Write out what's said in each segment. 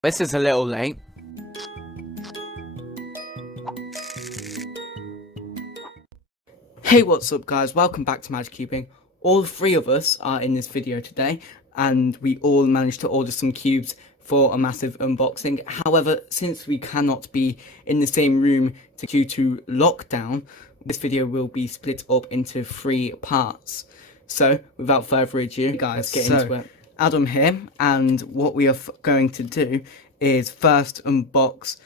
This is a little late. Hey, what's up guys? Welcome back to MAJcubing. All three of us are in this video today and we all managed to order some cubes for a massive unboxing. However, since we cannot be in the same room due to lockdown, this video will be split up into 3 parts. So, without further ado, guys, let's get into it. Adam here, and what we are going to do is first unbox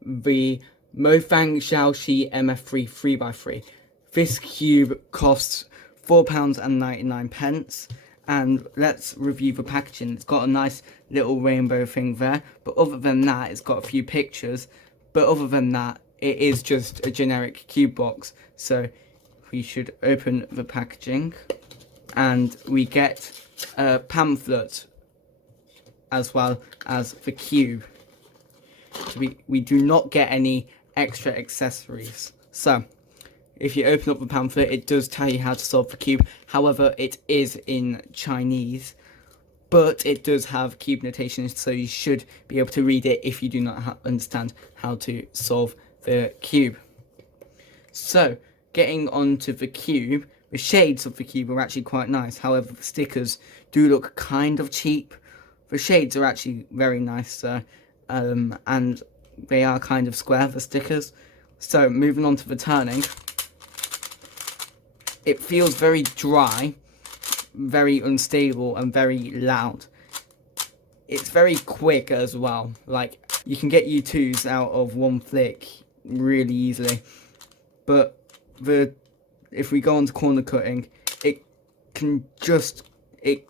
the MAJcubing MF3 3x3. This cube costs £4.99, and let's review the packaging. It's got a nice little rainbow thing there, but other than that, it's got a few pictures, but other than that, it is just a generic cube box. So we should open the packaging, and we get a pamphlet as well as the cube. So we do not get any extra accessories. So if you open up the pamphlet, it does tell you how to solve the cube. However, it is in Chinese, but it does have cube notation, so you should be able to read it if you do not understand how to solve the cube. So, getting onto the cube, the shades of the cube are actually quite nice. However, the stickers do look kind of cheap. The shades are actually very nice, and they are kind of square, the stickers. So, moving on to the turning. It feels very dry, very unstable, and very loud. It's very quick as well. Like, you can get U2s out of one flick really easily. But if we go on to corner cutting, it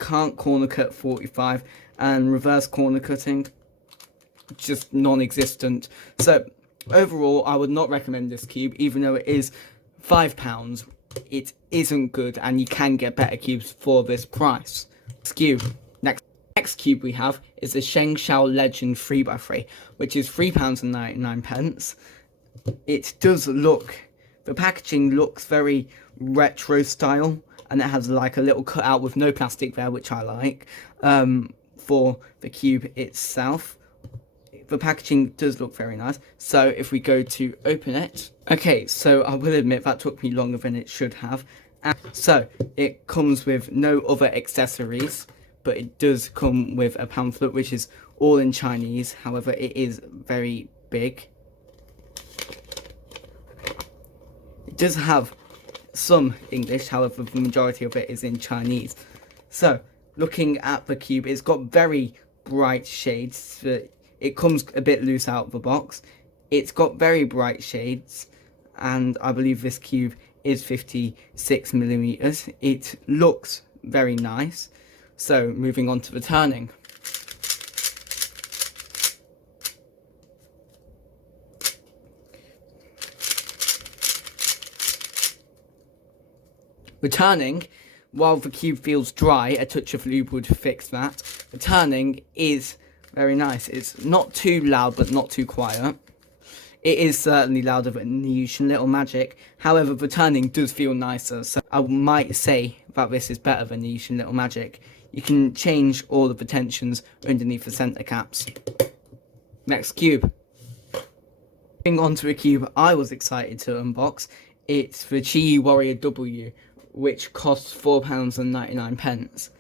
can't corner cut 45, and reverse corner cutting, just non-existent. So overall, I would not recommend this cube, even though it is £5. It isn't good, and you can get better cubes for this price. Next cube we have is the Shengshao Legend 3x3, which is £3.99. It does look, the packaging looks very retro style, and it has like a little cutout with no plastic there, which I like, for the cube itself. The packaging does look very nice. So if we go to open it, okay, so I will admit that took me longer than it should have. And so it comes with no other accessories, but it does come with a pamphlet which is all in Chinese. However, it is very big. It does have some English, however the majority of it is in Chinese. So looking at the cube, it's got very bright shades. It comes a bit loose out of the box. It's got very bright shades, and I believe this cube is 56mm. It looks very nice. So moving on to the turning. The turning, while the cube feels dry, a touch of lube would fix that. The turning is very nice. It's not too loud, but not too quiet. It is certainly louder than the usual Little Magic. However, the turning does feel nicer, so I might say that this is better than the usual Little Magic. You can change all of the tensions underneath the center caps. Next cube. Moving on to a cube I was excited to unbox. It's the Chi Warrior W, which costs £4.99.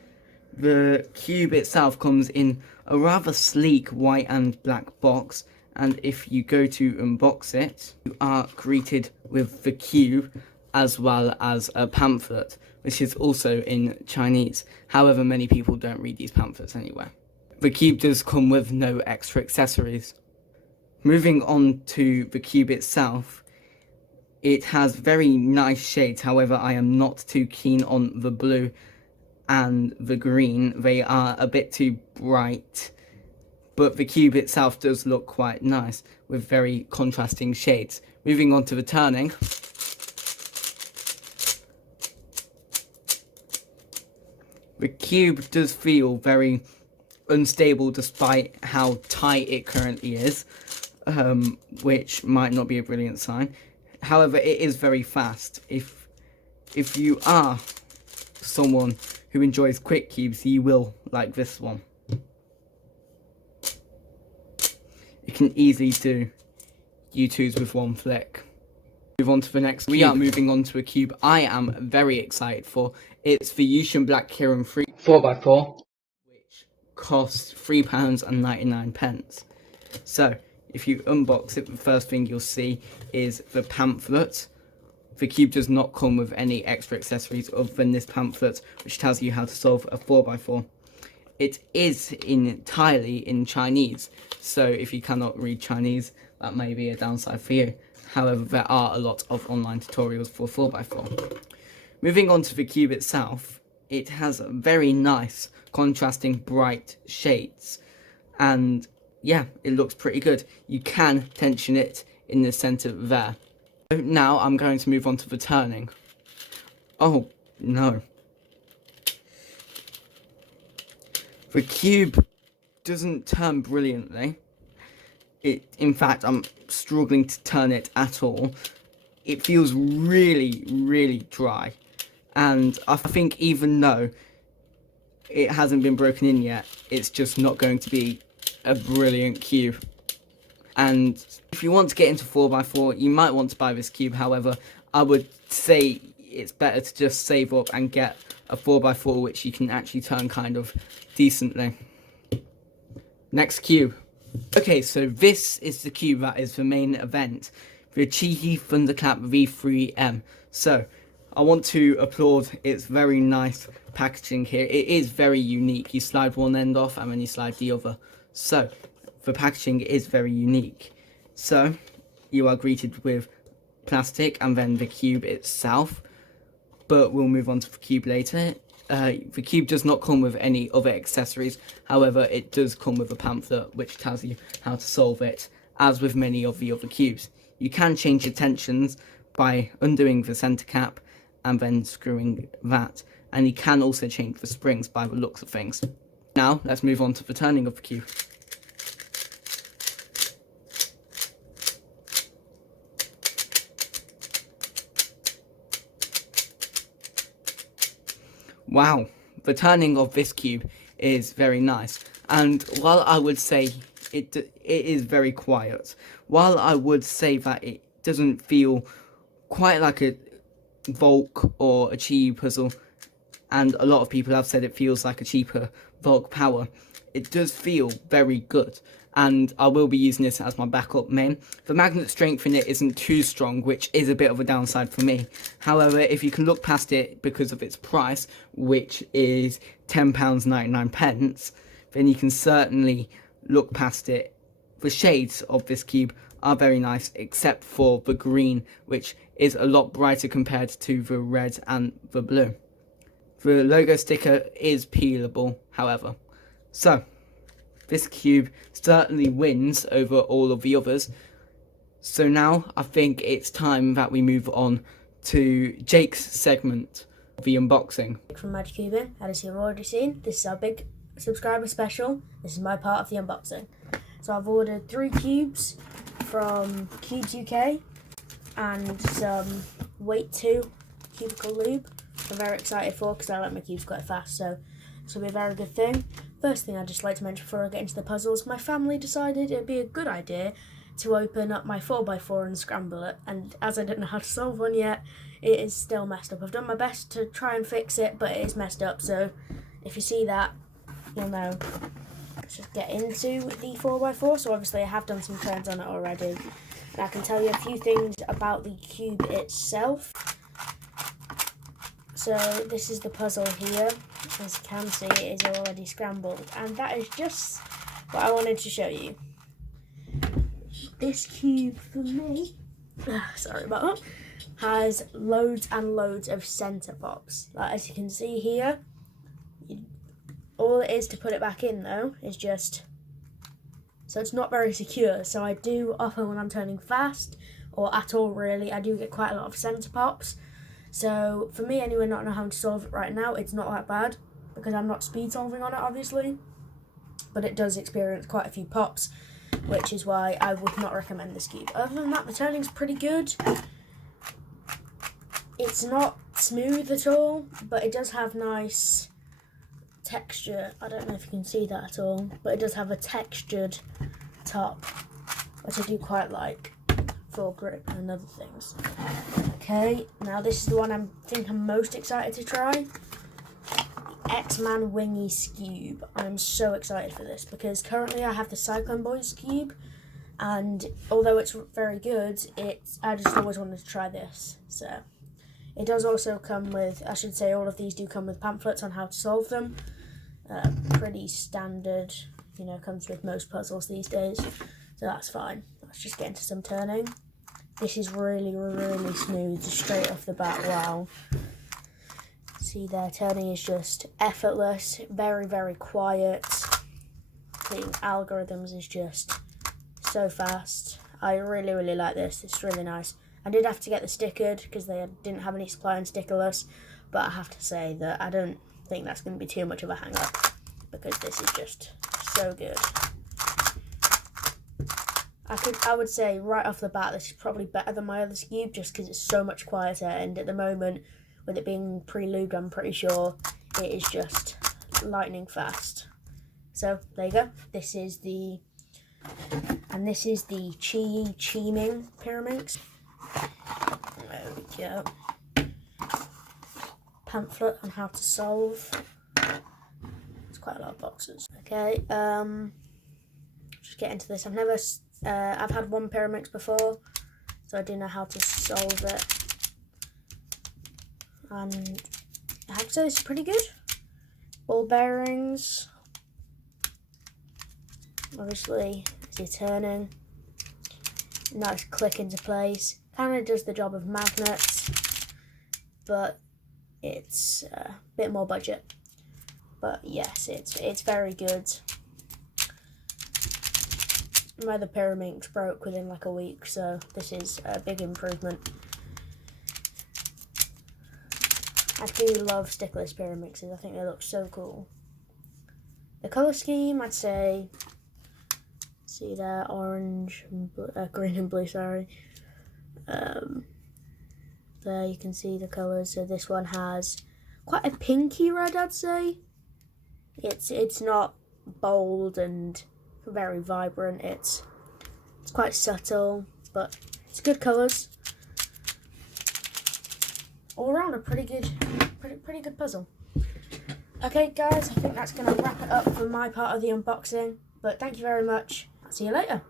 The cube itself comes in a rather sleek white and black box, and if you go to unbox it, you are greeted with the cube as well as a pamphlet, which is also in Chinese. However, many people don't read these pamphlets anyway. The cube does come with no extra accessories. Moving on to the cube itself, it has very nice shades. However, I am not too keen on the blue and the green. They are a bit too bright, but the cube itself does look quite nice with very contrasting shades. Moving on to the turning. The cube does feel very unstable despite how tight it currently is, which might not be a brilliant sign. However, it is very fast. If you are someone who enjoys quick cubes, you will like this one. it can easily do U2s with one flick. Move on to the next cube. We are moving on to a cube I am very excited for. It's the Yushin Black Kirin 3 4x4, which costs £3.99. So, if you unbox it, the first thing you'll see is the pamphlet. The cube does not come with any extra accessories other than this pamphlet, which tells you how to solve a 4x4. It is entirely in Chinese, so if you cannot read Chinese, that may be a downside for you. However, there are a lot of online tutorials for 4x4. Moving on to the cube itself, it has very nice, contrasting, bright shades. And yeah, it looks pretty good. You can tension it in the centre there. So now I'm going to move on to the turning. Oh, no. The cube doesn't turn brilliantly. In fact, I'm struggling to turn it at all. It feels really, really dry. And I think even though it hasn't been broken in yet, it's just not going to be a brilliant cube. And if you want to get into 4x4, you might want to buy this cube. However, I would say it's better to just save up and get a 4x4 which you can actually turn kind of decently. Next cube. Okay, so this is the cube that is the main event, the Cheeky Thunderclap V3M. So, I want to applaud its very nice packaging here. It is very unique. You slide one end off and then you slide the other. So, the packaging is very unique. So, you are greeted with plastic and then the cube itself. But we'll move on to the cube later. The cube does not come with any other accessories. However, it does come with a pamphlet which tells you how to solve it, as with many of the other cubes. You can change the tensions by undoing the center cap and then screwing that. And you can also change the springs by the looks of things. Now, let's move on to the turning of the cube. Wow, the turning of this cube is very nice, and while I would say it is very quiet, while I would say that it doesn't feel quite like a Volk or a Chi puzzle, and a lot of people have said it feels like a cheaper Volk Power, it does feel very good. And I will be using this as my backup main. The magnet strength in it isn't too strong, which is a bit of a downside for me. However, if you can look past it because of its price, which is £10.99, then you can certainly look past it. The shades of this cube are very nice, except for the green, which is a lot brighter compared to the red and the blue. The logo sticker is peelable, however. So, this cube certainly wins over all of the others. So now I think it's time that we move on to Jake's segment of the unboxing. From MAJcubing, as you've already seen, this is our big subscriber special. This is my part of the unboxing. So I've ordered 3 cubes from Cubes UK and some Weight 2 cubicle lube. I'm very excited for because I like my cubes quite fast, so this will be a very good thing. First thing I'd just like to mention before I get into the puzzles, my family decided it'd be a good idea to open up my 4x4 and scramble it, and as I don't know how to solve one yet, it is still messed up. I've done my best to try and fix it, but it is messed up, so if you see that, you'll know. Let's just get into the 4x4, so obviously I have done some turns on it already, and I can tell you a few things about the cube itself. So this is the puzzle here. As you can see, it is already scrambled, and that is just what I wanted to show you. This cube for me, sorry about that, has loads and loads of centre pops. Like, as you can see here, all it is to put it back in though is just, so it's not very secure. So I do often when I'm turning fast, or at all really, I do get quite a lot of centre pops. So for me anyway, not know how to solve it right now, it's not that bad because I'm not speed solving on it obviously, but it does experience quite a few pops, which is why I would not recommend this cube. Other than that, the turning's pretty good. It's not smooth at all, but it does have nice texture. I don't know if you can see that at all, but it does have a textured top, which I do quite like for grip and other things. Okay, now this is the one I think I'm most excited to try. X-Man Wingy Cube. I'm so excited for this because currently I have the Cyclone Boys cube, and although it's very good, I just always wanted to try this. So it does also come with, I should say all of these do come with pamphlets on how to solve them. Pretty standard, you know, comes with most puzzles these days, so that's fine. Let's just get into some turning. This is really, really smooth, just straight off the bat. Wow. See there, turning is just effortless, very, very quiet. The algorithms is just so fast. I really, really like this. It's really nice. I did have to get the stickered because they didn't have any supply on stickerless, but I have to say that I don't think that's going to be too much of a hang up because this is just so good. I would say right off the bat this is probably better than my other cube just because it's so much quieter, and at the moment with it being pre-lubed I'm pretty sure it is just lightning fast. So there you go. This is the Chi-Ming Pyraminx. There we go. Pamphlet on how to solve. It's quite a lot of boxes. Okay, just get into this. I've had one Pyraminx before, so I do know how to solve it. And I have to say this is pretty good. Ball bearings. Obviously, as you're turning, nice click into place. Kind of does the job of magnets, but it's a bit more budget. But yes, it's very good. My other Pyraminx broke within like a week, so this is a big improvement. I do love stickless Pyraminxes. I think they look so cool. The colour scheme, I'd say, see there, orange, and green and blue, sorry. There you can see the colours. So this one has quite a pinky red, I'd say. It's not bold and very vibrant. It's quite subtle, but it's good colours. All around a pretty good puzzle. Okay guys, I think that's going to wrap it up for my part of the unboxing, but thank you very much. I'll see you later.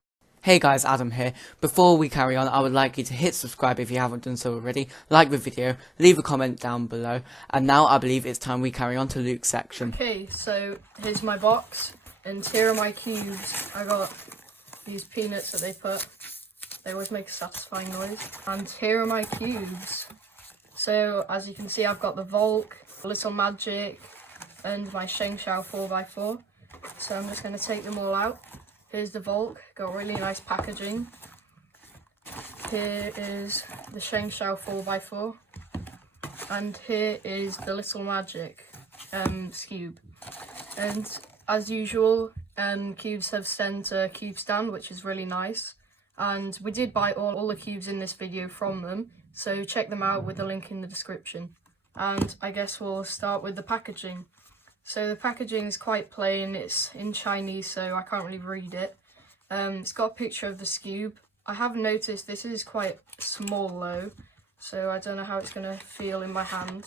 Hey guys, Adam here. Before we carry on, I would like you to hit subscribe if you haven't done so already, like the video, leave a comment down below, and now I believe it's time we carry on to Luke's section. Okay, so here's my box, and here are my cubes. I got these peanuts that they put. They always make a satisfying noise. And here are my cubes. So, as you can see, I've got the Volk, Little Magic, and my Sheng Shao 4x4. So I'm just going to take them all out. Here's the Volk, got really nice packaging. Here is the Sheng Shao 4x4. And here is the Little Magic cube. And as usual, cubes have sent a cube stand, which is really nice. And we did buy all the cubes in this video from them, so check them out with the link in the description. And I guess we'll start with the packaging. So the packaging is quite plain, it's in Chinese so I can't really read it. It's got a picture of the cube. I have noticed this is quite small though, so I don't know how it's going to feel in my hand.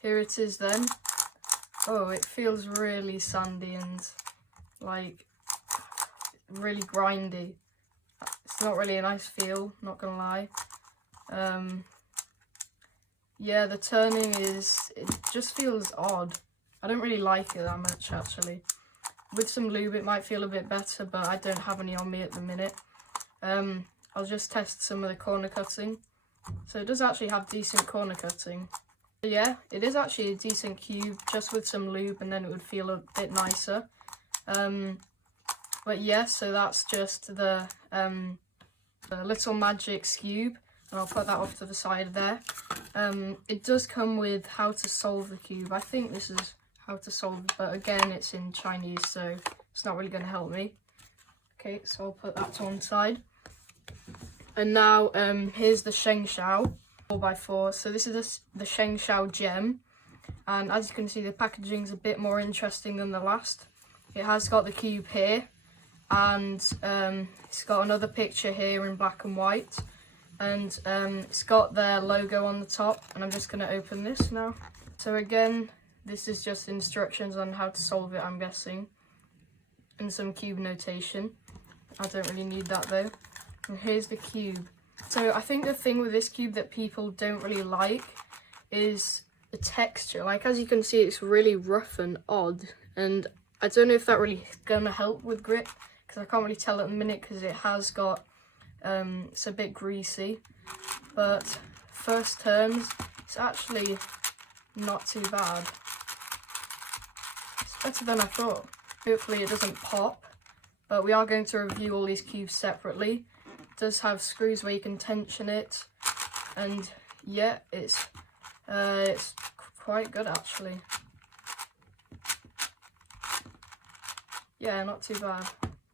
Here it is then. Oh, it feels really sandy and like really grindy. It's not really a nice feel, not gonna lie. Yeah, the turning it just feels odd. I don't really like it that much actually. With some lube it might feel a bit better, but I don't have any on me at the minute. I'll just test some of the corner cutting. So it does actually have decent corner cutting. But yeah, it is actually a decent cube, just with some lube and then it would feel a bit nicer. But yeah, so that's just the Little Magic cube, and I'll put that off to the side there. It does come with how to solve the cube. I think this is how to solve it, but again it's in Chinese so it's not really going to help me. Okay, so I'll put that to one side. And now here's the Sheng Shao 4x4. So this is the Sheng Shao gem, and as you can see the packaging's a bit more interesting than the last. It has got the cube here, and it's got another picture here in black and white, and it's got their logo on the top, and I'm just going to open this now. So again, this is just instructions on how to solve it, I'm guessing, and some cube notation. I don't really need that though. And here's the cube. So I think the thing with this cube that people don't really like is the texture. Like, as you can see, it's really rough and odd, and I don't know if that really gonna help with grip, because I can't really tell at the minute because it has got it's a bit greasy, but first turns it's actually not too bad. It's better than I thought. Hopefully it doesn't pop, but we are going to review all these cubes separately. It does have screws where you can tension it, and yeah, it's quite good actually. Yeah, not too bad.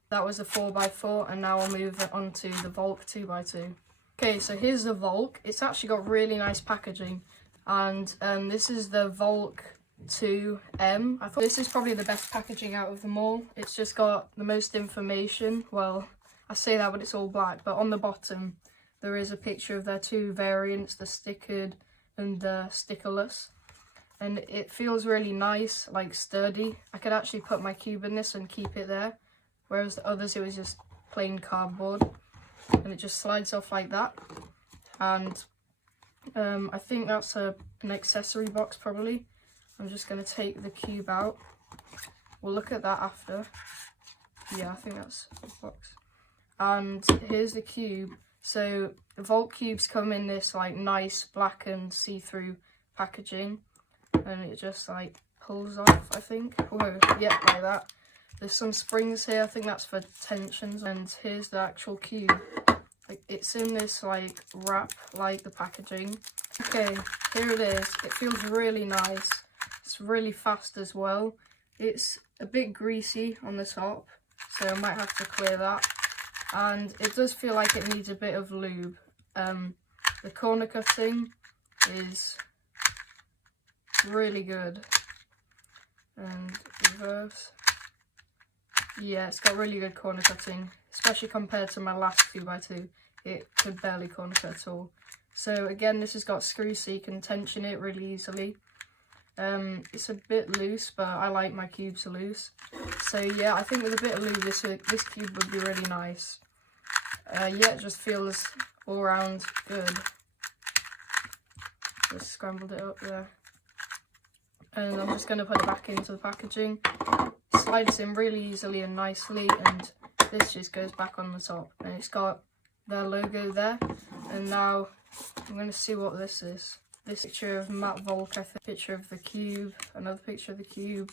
That was a 4x4, and now I'll move it on to the Volk 2x2. Okay, so here's the Volk. It's actually got really nice packaging, and this is the Volk 2M. I thought this is probably the best packaging out of them all. It's just got the most information. Well, I say that, but it's all black. But on the bottom, there is a picture of their two variants, the stickered and the stickerless. And it feels really nice, like sturdy. I could actually put my cube in this and keep it there, whereas the others, it was just plain cardboard, and it just slides off like that. And I think that's an accessory box probably. I'm just going to take the cube out. We'll look at that after. Yeah, I think that's the box. And here's the cube. So the Volk cubes come in this like nice black and see-through packaging, and it just like pulls off, I think. Whoa, yeah, like that. There's some springs here, I think that's for tensions, and here's the actual cube. Like, it's in this like wrap, like the packaging. Okay, here it is. It feels really nice. It's really fast as well. It's a bit greasy on the top, so I might have to clear that. And it does feel like it needs a bit of lube. The corner cutting is really good. And reverse. Yeah, it's got really good corner cutting, especially compared to my last 2x2. It could barely corner cut at all. So again, this has got screws so you can tension it really easily. It's a bit loose, but I like my cubes loose. So yeah, I think with a bit of lube, this cube would be really nice. Yeah, it just feels all around good. Just scrambled it up there. And I'm just going to put it back into the packaging. It slides in really easily and nicely, and this just goes back on the top. And it's got their logo there. And now I'm going to see what this is. This picture of Matt Volk, I think, picture of the cube, another picture of the cube,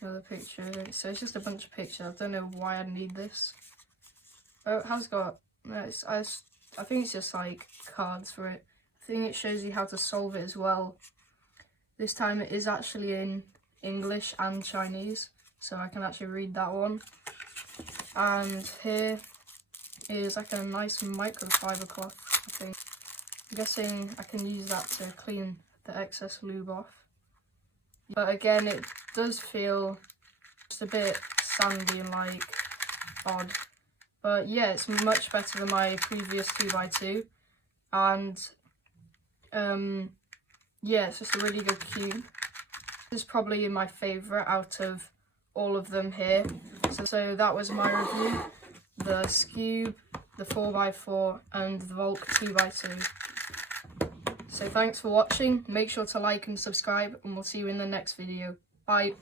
another picture. So it's just a bunch of pictures. I don't know why I need this. Oh, it has got, I think it's just like cards for it. I think it shows you how to solve it as well. This time it is actually in English and Chinese, so I can actually read that one. And here is like a nice microfiber cloth, I think. I'm guessing I can use that to clean the excess lube off. But again, it does feel just a bit sandy and like odd. But yeah, it's much better than my previous 2x2. And yeah, it's just a really good cube. This is probably my favourite out of all of them here. So that was my review. The Scube, the 4x4 and the Volk 2x2. So thanks for watching. Make sure to like and subscribe, and we'll see you in the next video. Bye.